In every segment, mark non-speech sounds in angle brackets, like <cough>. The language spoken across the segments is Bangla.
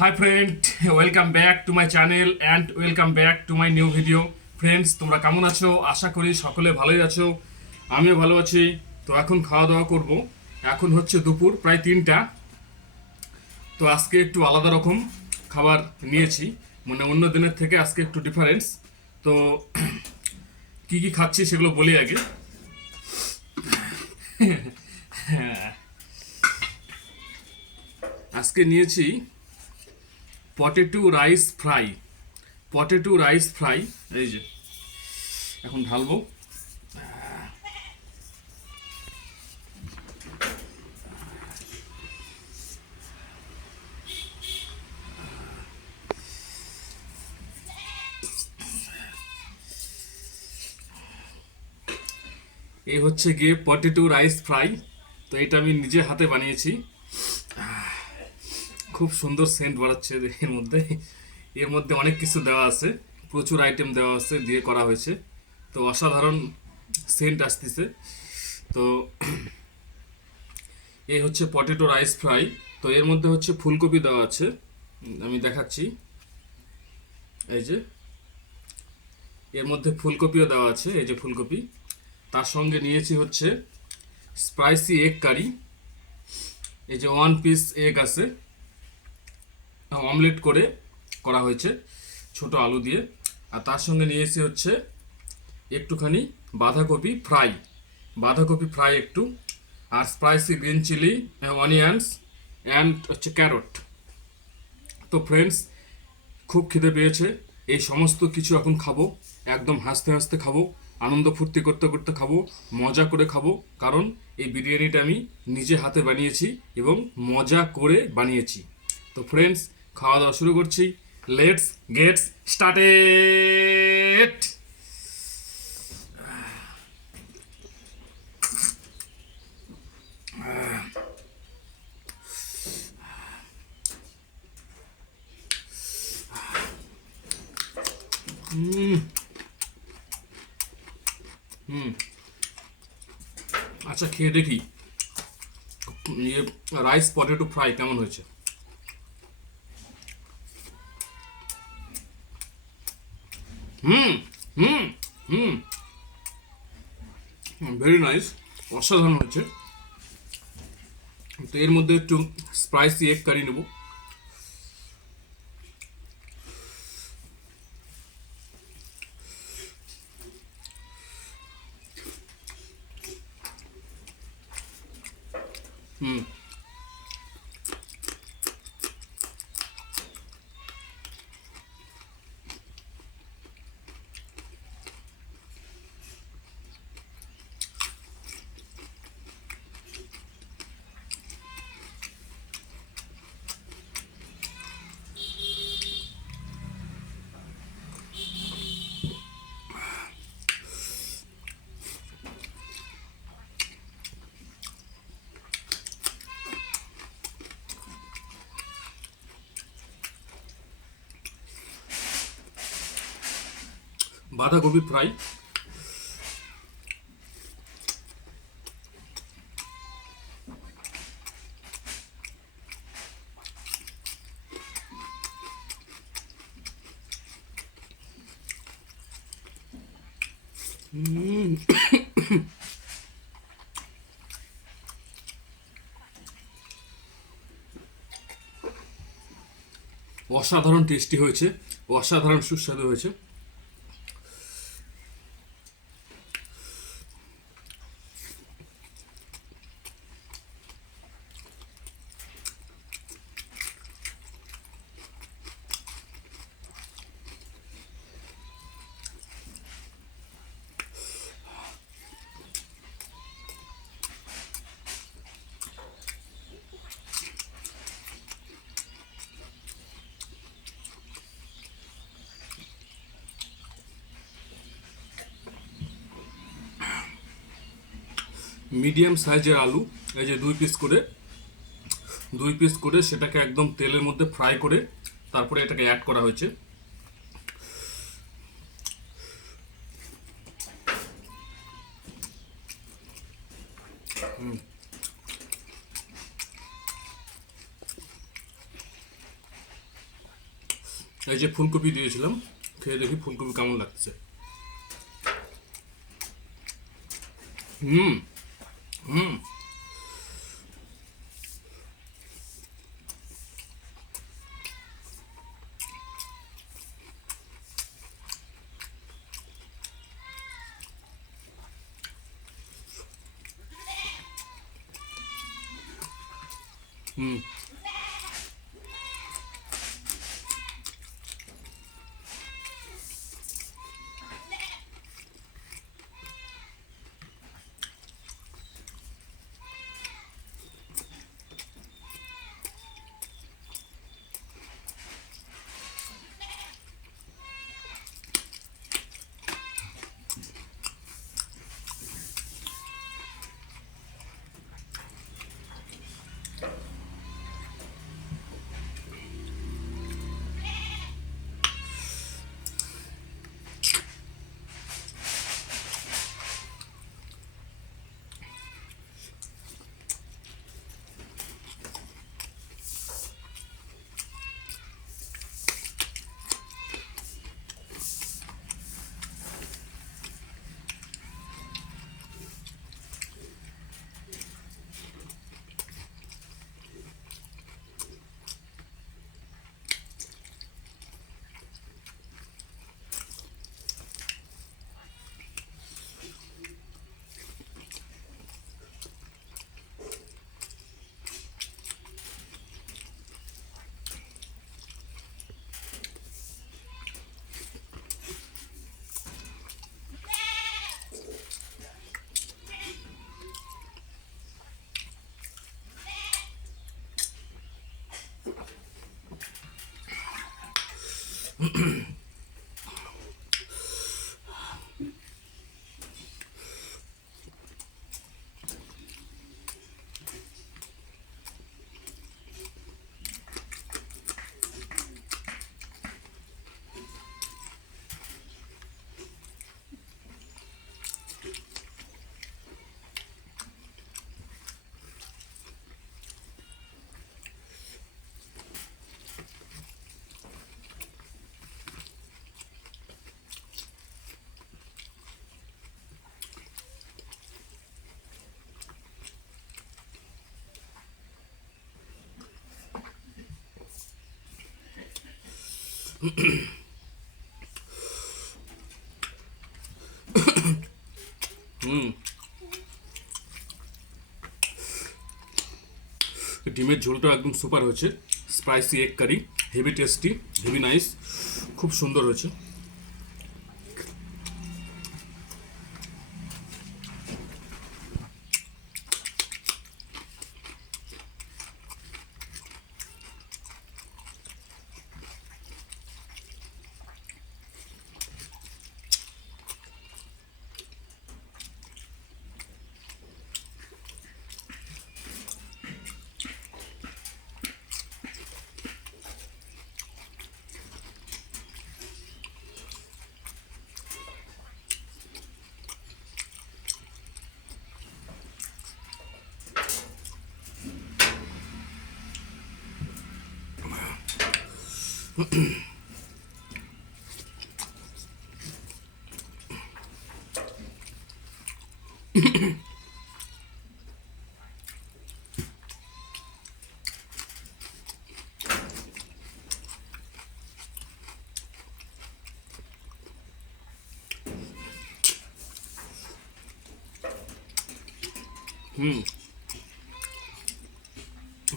Hi friend welcome back to my channel and welcome back to my new video friends তোমরা কেমন আছো? আশা করি সকলে ভালোই আছো। আমিও ভালো আছি। তো এখন খাওয়া দাওয়া করব। এখন হচ্ছে দুপুর, প্রায় তিনটা। তো আজকে একটু আলাদা রকম খাবার নিয়েছি। মানে অন্য দিনের থেকে আজকে একটু ডিফারেন্স তো <clears throat> কি কি খাচ্ছি সেগুলো বলি আগে। <laughs> আজকে নিয়েছি potato rice fry potato rice fry এই যে এখন ঢালবো। এই হচ্ছে গিয়ে পটেটো রাইস ফ্রাই তো এটা আমি নিজে হাতে বানিয়েছি। খুব সুন্দর সেন্ট বাড়াচ্ছে এর মধ্যে। এর মধ্যে অনেক কিছু দেওয়া আছে। প্রচুর আইটেম দেওয়া আছে দিয়ে করা হয়েছে। তো অসাধারণ সেন্ট আসতেছে। তো এই হচ্ছে পটেটো রাইস ফ্রাই তো এর মধ্যে হচ্ছে ফুলকপি দেওয়া আছে। আমি দেখাচ্ছি। এই যে। এর মধ্যে ফুলকপিও দেওয়া আছে, এই যে ফুলকপি। তার সঙ্গে নিয়েছি হচ্ছে স্পাইসি এগ কারি এই যে ওয়ান পিস এগ আছে অমলেট করে করা হয়েছে ছোট আলু দিয়ে। আর তার সঙ্গে নিয়েছি হচ্ছে একটুখানি বাঁধাকপি ফ্রাই বাঁধাকপি ফ্রাই একটু। আর spicy green chilli onions and হচ্ছে ক্যারট তো ফ্রেন্ডস খুব খিদে পেয়েছে। এই সমস্ত কিছু এখন খাব, একদম হাসতে হাসতে খাব। আনন্দ ফুর্তি করতে করতে খাব, মজা করে খাব। কারণ এই বিরিয়ানিটা আমি নিজে হাতে বানিয়েছি এবং মজা করে বানিয়েছি। তো ফ্রেন্ডস খাওয়া দাওয়া শুরু করছি। লেটস গেটস স্টার্টেড আচ্ছা খেয়ে দেখি। ইয়ে রাইস পটেটো ফ্রাই কেমন হয়েছে? হুম হুম হুম। ভেরি নাইস অসাধারণ হয়েছে। তো এর মধ্যে একটু স্পাইসি এগ কারি নেব হুম বাঁধাকপি ফ্রাই। অসাধারণ টেস্টি হয়েছে অসাধারণ সুস্বাদু হয়েছে। মিডিয়াম সাইজের আলু, এই যে দুই পিস করে। দুই পিস করে সেটাকে একদম তেলের মধ্যে ফ্রাই করে তারপরে এটাকে অ্যাড করা হয়েছে। এই যে ফুলকপি দিয়েছিলাম, খেয়ে দেখি ফুলকপি কেমন লাগছে। হুম। হুম <coughs> ডিমের ঝোলটা একদম সুপার হয়েছে। Spicy egg curry heavy tasty heavy nice খুব সুন্দর হয়েছে। হুম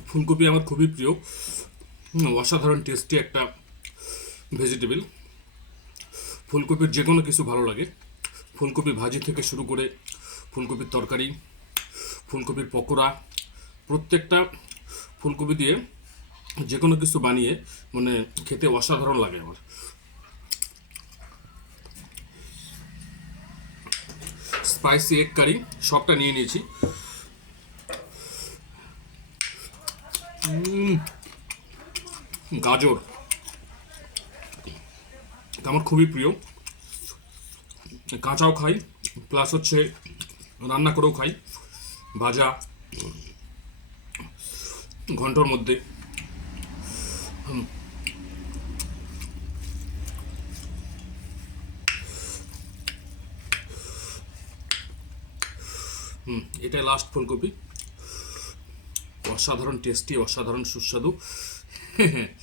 ফুলকপি আমার খুবই প্রিয় হুম, অসাধারণ টেস্টি একটা ভেজিটেবল ফুলকপির যে কোনো কিছু ভালো লাগে। ফুলকপি ভাজি থেকে শুরু করে ফুলকপির তরকারি, ফুলকপির পকোড়া, প্রত্যেকটা ফুলকপি দিয়ে যে কোনো কিছু বানিয়ে মানে খেতে অসাধারণ লাগে আমার। স্পাইসি এগ কারি সবটা নিয়ে নিয়েছি। গাজর। এটা আমার খুবই প্রিয়। কাঁচাও খাই প্লাস হচ্ছে রান্না করেও খাই, ভাজা ঘণ্টার মধ্যে। হুম। এটাই লাস্ট ফুলকপি। অসাধারণ টেস্টি অসাধারণ সুস্বাদু। <laughs>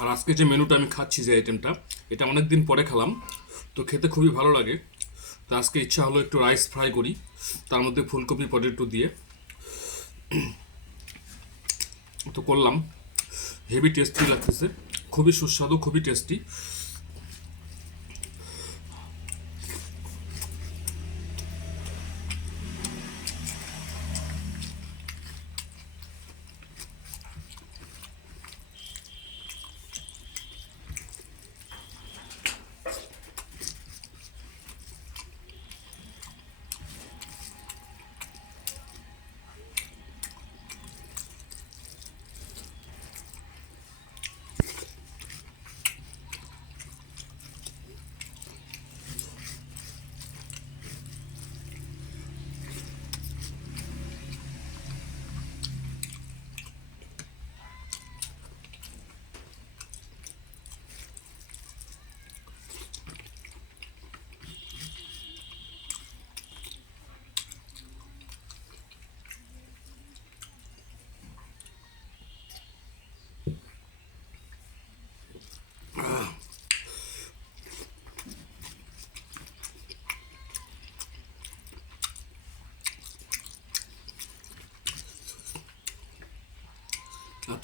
আর আজকে যে মেনুটা আমি খাচ্ছি যে আইটেমটা এটা অনেক দিন পরে খেলাম, তো খেতে খুবই ভালো লাগে। তো আজকে ইচ্ছা হলো একটু রাইস ফ্রাই করি, তার মধ্যে ফুলকপি পটেটো দিয়ে। তো করলাম। হেভি টেস্টি লাগতেছে, খুবই সুস্বাদু, খুবই টেস্টি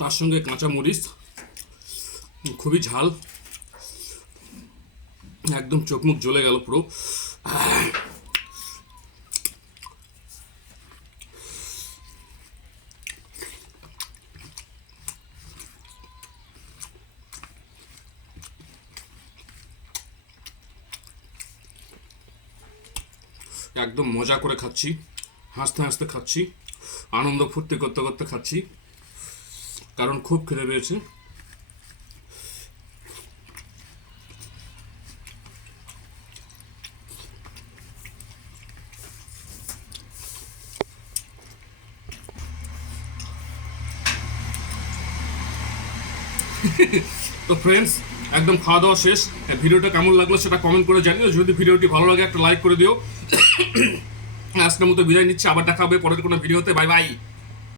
তার সঙ্গে কাঁচা মরিচ, খুবই ঝাল। একদম চোখ মুখ জ্বলে গেল পুরো। একদম মজা করে খাচ্ছি। হাসতে হাসতে খাচ্ছি। আনন্দ ফুর্তি করতে করতে খাচ্ছি। কারণ খুব খিদে পেয়েছে। <laughs> তো ফ্রেন্ডস একদম খাওয়া দাওয়া শেষ। ভিডিওটা কেমন লাগল সেটা কমেন্ট করে জানিও। যদি ভিডিওটি ভালো লাগে একটা লাইক করে দিও। <coughs> আজকের মতো বিদায় নিচ্ছে। আবার দেখা হবে পরের কোনো ভিডিওতে। Bye bye